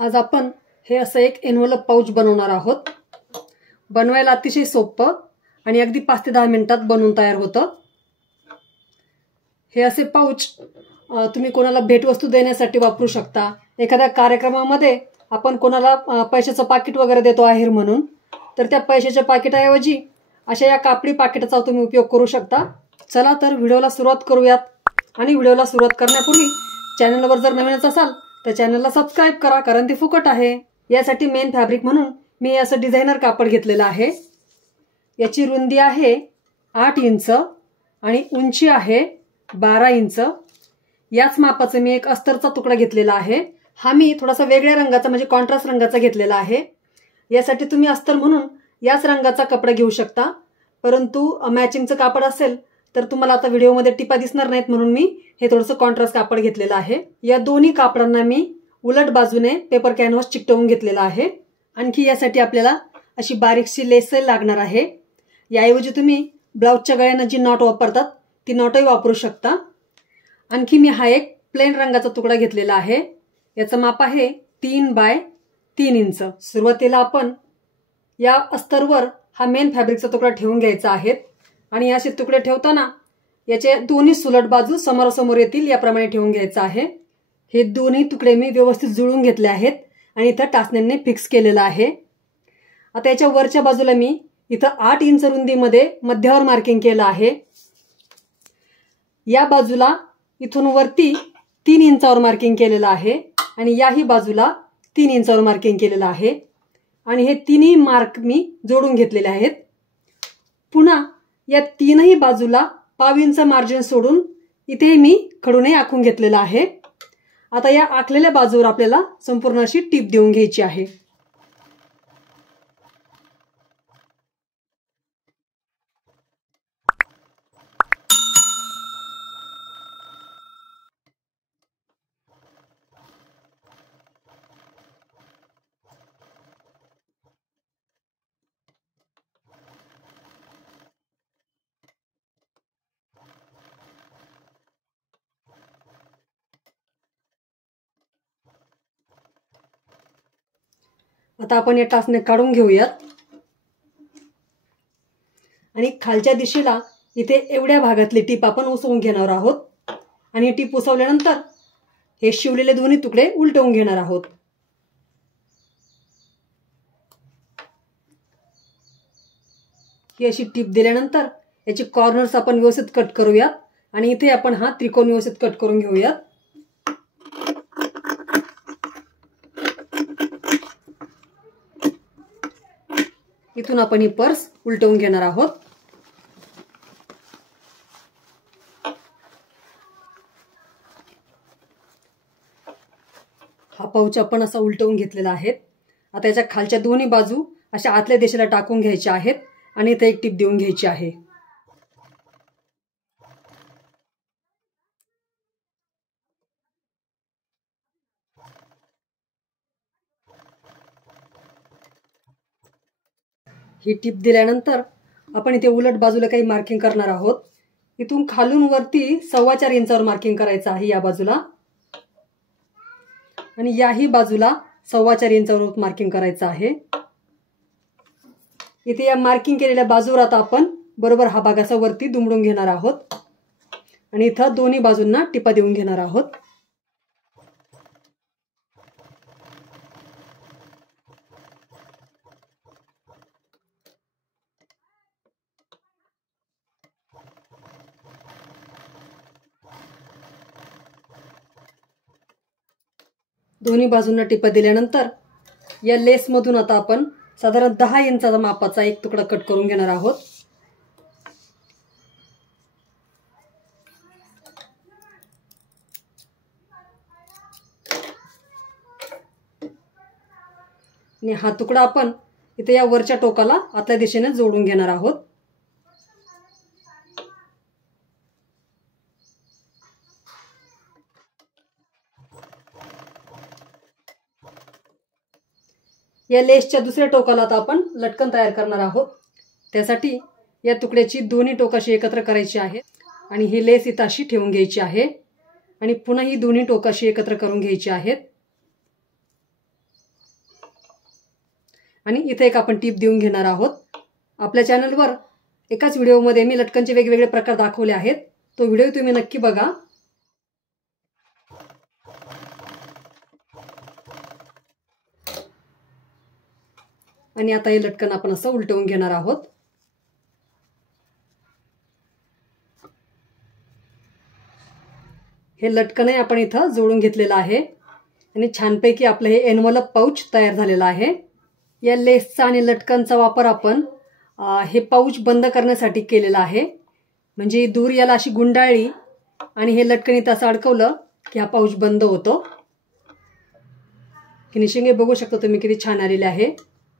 आज आपण हे असं एक एन्व्हलप पाउच बनवणार आहोत। बनवायला अतिशय सोपं आणि अगदी 5 ते 10 मिनिटात बनवून तयार होतं। हे असे पाउच तुम्ही कोणाला भेटवस्तू देण्यासाठी वापरू शकता। एखाद्या कार्यक्रमामध्ये आपण कोणाला पैशाचं पाकिट वगैरे देतो आहेर म्हणून, तर त्या पैशाच्या पाकिटाऐवजी अशा या कापडी पाकिटाचा तुम्ही उपयोग करू शकता। चला तर व्हिडिओला सुरुवात करूयात। आणि व्हिडिओला सुरुवात करण्यापूर्वी चॅनलवर जर नवीनच असाल तर चॅनलला सबस्क्राइब करा, कारण ते फुकट आहे। यासाठी मेन फॅब्रिक म्हणून मी असं डिझायनर कापड घेतलेलं आहे। याची रुंदी आहे 8 इंच आणि उंची आहे 12 इंच। याच मापाचा मी एक अस्तरचा तुकडा घेतलेला आहे। हा मी थोडासा वेगळ्या रंगाचा म्हणजे कॉन्ट्रास्ट रंगाचा घेतलेला आहे। यासाठी तुम्ही अस्तर म्हणून याच रंगाचा कपडा घेऊ शकता, परंतु मॅचिंगचं कापड असेल तर तुम्हाला आता व्हिडिओमध्ये टिपा दिसणार नाहीत, म्हणून मी हे थोडंसं कॉन्ट्रास्ट कापड घेतलेलं आहे। या दोन्ही कापडांना मी उलट बाजूने पेपर कॅनव्हास चिकटवून घेतलेला आहे। आणखी यासाठी आपल्याला अशी बारीकशी लेस लागणार आहे। याऐवजी तुम्ही ब्लाउजच्या गळ्यानं जी नॉट वापरतात ती नॉटही वापरू शकता। आणखी मी हा एक प्लेन रंगाचा तुकडा घेतलेला आहे। याचं माप आहे 3 बाय 3 इंच। सुरुवातीला आपण या अस्तरवर हा मेन फॅब्रिकचा तुकडा ठेवून घ्यायचा आहे आणि असे तुकडे ठेवताना याचे दोन्ही सुलट बाजू समोरासमोर येतील याप्रमाणे ठेवून घ्यायचं आहे। हे दोन्ही तुकडे मी व्यवस्थित जुळून घेतले आहेत आणि इथं टाचण्यांनी फिक्स केलेलं आहे। आता याच्या वरच्या बाजूला मी इथं 8 इंच रुंदीमध्ये मध्यावर मार्किंग केलं आहे। या बाजूला इथून वरती 3 इंचावर मार्किंग केलेलं आहे आणि याही बाजूला 3 इंचावर मार्किंग केलेलं आहे आणि हे तिन्ही मार्क मी जोडून घेतलेले आहेत। पुन्हा या तीनही बाजूला पाव इंच मार्जिन सोडून इथे मी खडूने आखून घेतलेला आहे। आता या आखलेल्या बाजूवर आपल्याला संपूर्ण अशी टीप देऊन घ्यायची आहे। आता आपण या टाचण्या काढून घेऊयात आणि खालच्या दिशेला इथे एवढ्या भागातली टीप आपण उसवून घेणार आहोत आणि टीप उसवल्यानंतर हे शिवलेले दोन्ही तुकडे उलटवून घेणार आहोत। ही अशी टीप दिल्यानंतर याची कॉर्नर्स आपण व्यवस्थित कट करूयात आणि इथे आपण हा त्रिकोण व्यवस्थित कट करून घेऊयात। इथून आपण ही पर्स उलटवून घेणार आहोत। हा पाऊच आपण असा उलटवून घेतलेला आहे। आता याच्या खालच्या दोन्ही बाजू अशा आतल्या दिशेला टाकून घ्यायच्या आहेत आणि इथे एक टीप देऊन घ्यायची आहे। ही टीप दिल्यानंतर आपण इथे उलट बाजूला काही मार्किंग करणार आहोत। इथून खालून वरती 4.25 इंचावर मार्किंग करायचं आहे या बाजूला आणि याही बाजूला 4.25 इंचावर मार्किंग करायचं आहे। इथे या मार्किंग केलेल्या बाजूवर आता आपण बरोबर हा भाग असा वरती दुमडून घेणार आहोत आणि इथं दोन्ही बाजूंना टिपा देऊन घेणार आहोत। दोन्ही बाजूंना टिपा दिल्यानंतर या लेस मधून आता आपण साधारण 10 इंचाचा मापाचा एक तुकडा कट करून घेणार आहोत। आणि हा तुकडा आपण इथे या वरच्या टोकाला आतल्या दिशेने जोडून घेणार आहोत। या लेसच्या दुसऱ्या टोकाला आता आपण लटकन तयार करणार आहोत। त्यासाठी या तुकड्याची दोन्ही टोकाशी एकत्र करायची आहे आणि ही लेस इथं अशी ठेवून घ्यायची आहे आणि पुन्हा ही दोन्ही टोकाशी एकत्र करून घ्यायची आहेत। आणि इथे एक आपण टीप देऊन घेणार आहोत। आपल्या चॅनलवर एकाच व्हिडिओमध्ये मी लटकनचे वेगवेगळे प्रकार दाखवले आहेत, तो व्हिडिओ तुम्ही नक्की बघा। आणि आता हे लटकन आपण असं उलटवून घेणार आहोत। हे लटकनही आपण इथं जोडून घेतलेलं आहे आणि छानपैकी आपलं हे एनवलप पाऊच तयार झालेलं आहे। या लेसचा आणि लटकनचा वापर आपण हे पाऊच बंद करण्यासाठी केलेला आहे। म्हणजे दूर याला अशी गुंडाळली आणि हे लटकन इथं असं अडकवलं की हा पाऊच बंद होतो। फिनिशिंग हे बघू शकता तुम्ही किती छान आलेले आहे।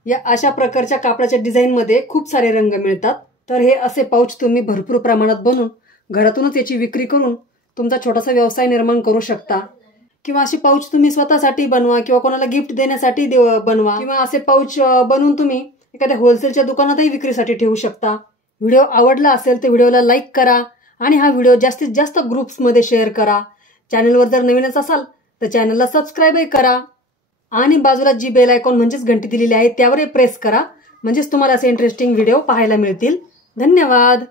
या अशा प्रकारच्या कापडाच्या डिझाईनमध्ये खूप सारे रंग मिळतात। तर हे असे पाऊच तुम्ही भरपूर प्रमाणात बनवून घरातूनच याची विक्री करून तुमचा छोटासा व्यवसाय निर्माण करू शकता। किंवा असे पाऊच तुम्ही स्वतःसाठी बनवा किंवा कोणाला गिफ्ट देण्यासाठी बनवा किंवा असे पाऊच बनवून तुम्ही एखाद्या होलसेलच्या दुकानातही विक्रीसाठी ठेवू शकता। व्हिडिओ आवडला असेल तर व्हिडिओला लाईक करा आणि हा व्हिडिओ जास्तीत जास्त ग्रुप्समध्ये शेअर करा। चॅनलवर जर नवीनच असाल तर चॅनलला सबस्क्राईबही करा आणि बाजूला जी बेल आयकॉन म्हणजेच घंटी दिलेली आहे त्यावरही प्रेस करा, म्हणजेच तुम्हाला असे इंटरेस्टिंग व्हिडिओ पाहायला मिळतील। धन्यवाद।